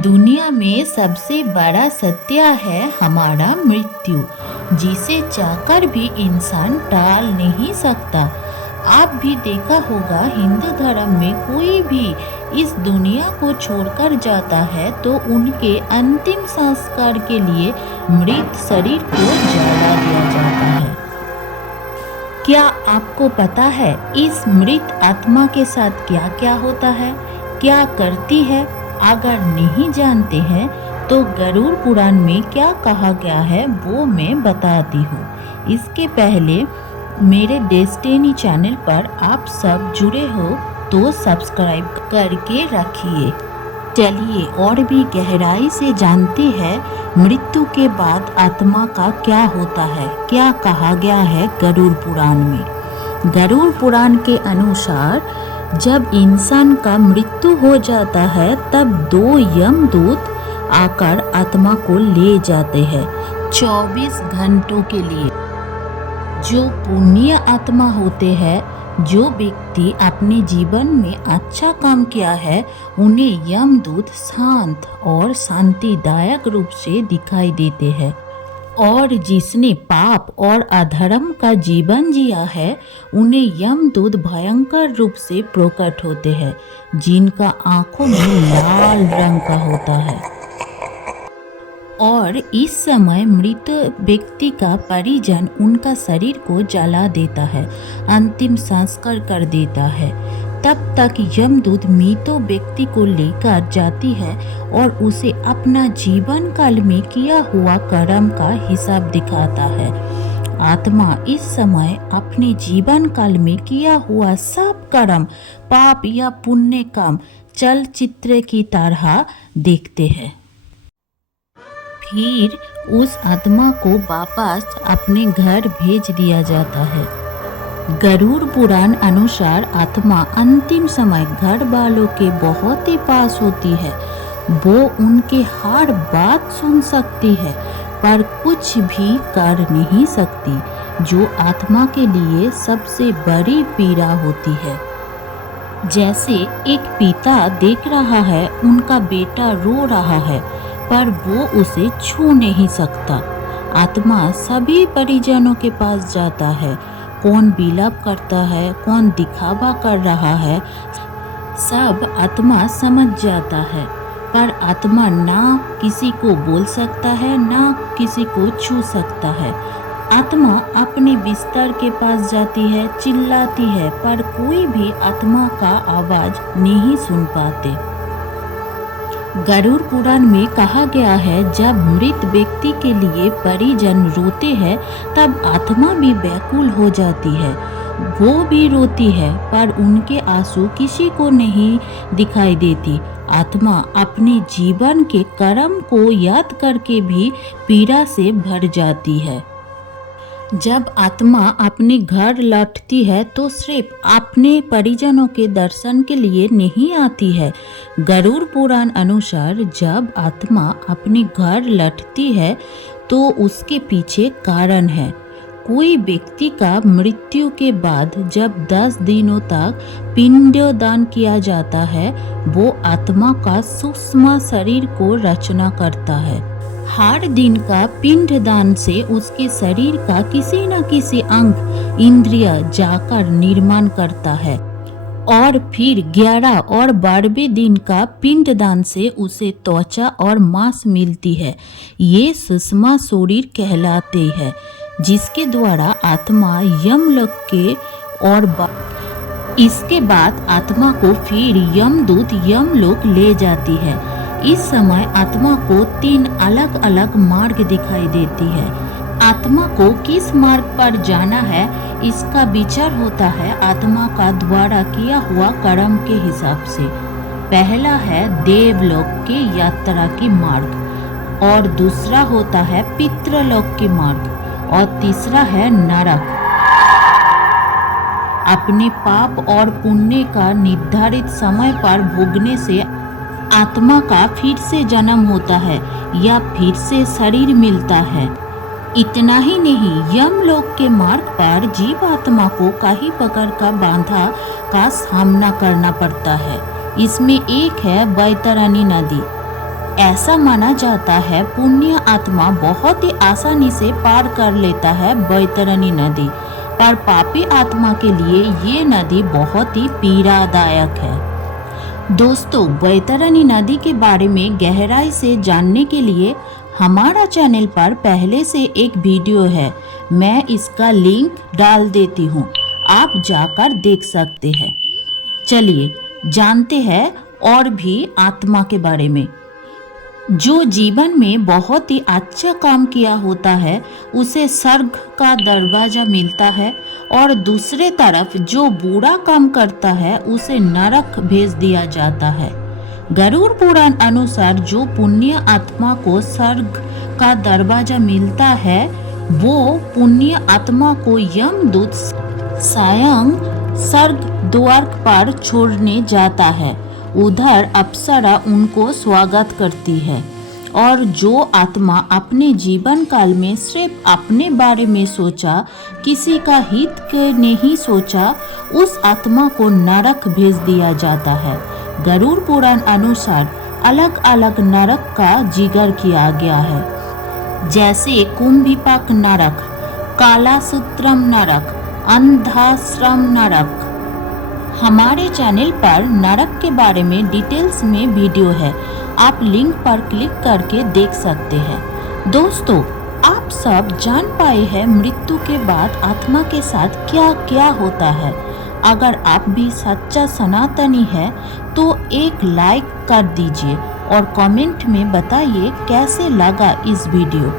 दुनिया में सबसे बड़ा सत्य है हमारा मृत्यु, जिसे चाहकर भी इंसान टाल नहीं सकता। आप भी देखा होगा, हिंदू धर्म में कोई भी इस दुनिया को छोड़कर जाता है तो उनके अंतिम संस्कार के लिए मृत शरीर को जला दिया जाता है। क्या आपको पता है इस मृत आत्मा के साथ क्या क्या होता है, क्या करती है? अगर नहीं जानते हैं तो गरुड़ पुराण में क्या कहा गया है वो मैं बताती हूँ। इसके पहले मेरे डेस्टिनी चैनल पर आप सब जुड़े हो तो सब्सक्राइब करके रखिए। चलिए और भी गहराई से जानते हैं मृत्यु के बाद आत्मा का क्या होता है, क्या कहा गया है गरुड़ पुराण में। गरुड़ पुराण के अनुसार जब इंसान का मृत्यु हो जाता है तब दो यमदूत आकर आत्मा को ले जाते हैं 24 घंटों के लिए। जो पुण्य आत्मा होते हैं, जो व्यक्ति अपने जीवन में अच्छा काम किया है, उन्हें यमदूत शांत और शांतिदायक रूप से दिखाई देते हैं, और जिसने पाप और अधर्म का जीवन जिया है उन्हें यमदूत भयंकर रूप से प्रकट होते हैं, जिनका आंखों में लाल रंग का होता है। और इस समय मृत व्यक्ति का परिजन उनका शरीर को जला देता है, अंतिम संस्कार कर देता है। तब तक यमदूत मृत व्यक्ति को लेकर जाती है और उसे अपना जीवन काल में किया हुआ कर्म का हिसाब दिखाता है। आत्मा इस समय अपने जीवन काल में किया हुआ सब कर्म, पाप या पुण्य काम चलचित्र की तरह देखते हैं। फिर उस आत्मा को वापस अपने घर भेज दिया जाता है। गरुड़ पुराण अनुसार आत्मा अंतिम समय घर वालों के बहुत ही पास होती है। वो उनके हर बात सुन सकती है पर कुछ भी कर नहीं सकती, जो आत्मा के लिए सबसे बड़ी पीड़ा होती है। जैसे एक पिता देख रहा है उनका बेटा रो रहा है पर वो उसे छू नहीं सकता। आत्मा सभी परिजनों के पास जाता है, कौन विलाप करता है, कौन दिखावा कर रहा है, सब आत्मा समझ जाता है। पर आत्मा ना किसी को बोल सकता है, ना किसी को छू सकता है। आत्मा अपने बिस्तर के पास जाती है, चिल्लाती है, पर कोई भी आत्मा का आवाज नहीं सुन पाते। गरुड़ पुराण में कहा गया है, जब मृत व्यक्ति के लिए परिजन रोते हैं तब आत्मा भी व्याकुल हो जाती है। वो भी रोती है पर उनके आंसू किसी को नहीं दिखाई देती। आत्मा अपने जीवन के कर्म को याद करके भी पीड़ा से भर जाती है। जब आत्मा अपने घर लौटती है तो सिर्फ अपने परिजनों के दर्शन के लिए नहीं आती है। गरुड़ पुराण अनुसार जब आत्मा अपने घर लौटती है तो उसके पीछे कारण है। कोई व्यक्ति का मृत्यु के बाद जब 10 दिनों तक पिंडदान किया जाता है, वो आत्मा का सूक्ष्म शरीर को रचना करता है। हर दिन का पिंडदान से उसके शरीर का किसी न किसी अंग, इंद्रिय जाकर निर्माण करता है, और फिर 11 और 12वें दिन का पिंडदान से उसे त्वचा और मांस मिलती है। ये सूक्ष्म शरीर कहलाते हैं, जिसके द्वारा आत्मा यमलोक के और इसके बाद आत्मा को फिर यमदूत यमलोक ले जाती है। इस समय आत्मा को 3 अलग अलग मार्ग दिखाई देती है। आत्मा को किस मार्ग पर जाना है इसका विचार होता है आत्मा का द्वारा किया हुआ कर्म के हिसाब से। पहला है देवलोक के यात्रा की मार्ग, और दूसरा होता है पितृलोक की मार्ग, और तीसरा है नरक। अपने पाप और पुण्य का निर्धारित समय पर भोगने से आत्मा का फिर से जन्म होता है या फिर से शरीर मिलता है। इतना ही नहीं, यमलोक के मार्ग पर जीव आत्मा को कहीं पकड़ का बांधा का सामना करना पड़ता है। इसमें एक है बैतरणी नदी। ऐसा माना जाता है पुण्य आत्मा बहुत ही आसानी से पार कर लेता है बैतरणी नदी, पर पापी आत्मा के लिए ये नदी बहुत ही पीड़ादायक है। दोस्तों, बैतरणी नदी के बारे में गहराई से जानने के लिए हमारा चैनल पर पहले से एक वीडियो है, मैं इसका लिंक डाल देती हूँ, आप जाकर देख सकते हैं। चलिए जानते हैं और भी आत्मा के बारे में। जो जीवन में बहुत ही अच्छा काम किया होता है उसे स्वर्ग का दरवाजा मिलता है, और दूसरे तरफ जो बुरा काम करता है उसे नरक भेज दिया जाता है। गरुड़ पुराण अनुसार जो पुण्य आत्मा को स्वर्ग का दरवाजा मिलता है वो पुण्य आत्मा को यमदूत स्वयं स्वर्ग द्वार पर छोड़ने जाता है। उधर अप्सरा उनको स्वागत करती है, और जो आत्मा अपने जीवन काल में सिर्फ अपने बारे में सोचा, किसी का हित के नहीं सोचा, उस आत्मा को नरक भेज दिया जाता है। गरुड़ पुराण अनुसार अलग अलग नरक का जिक्र किया गया है, जैसे कुंभिपाक नरक, कालासूत्रम नरक, अंधाश्रम नरक। हमारे चैनल पर नरक के बारे में डिटेल्स में वीडियो है, आप लिंक पर क्लिक करके देख सकते हैं। दोस्तों, आप सब जान पाए हैं मृत्यु के बाद आत्मा के साथ क्या क्या होता है। अगर आप भी सच्चा सनातनी है तो एक लाइक कर दीजिए और कमेंट में बताइए कैसे लगा इस वीडियो।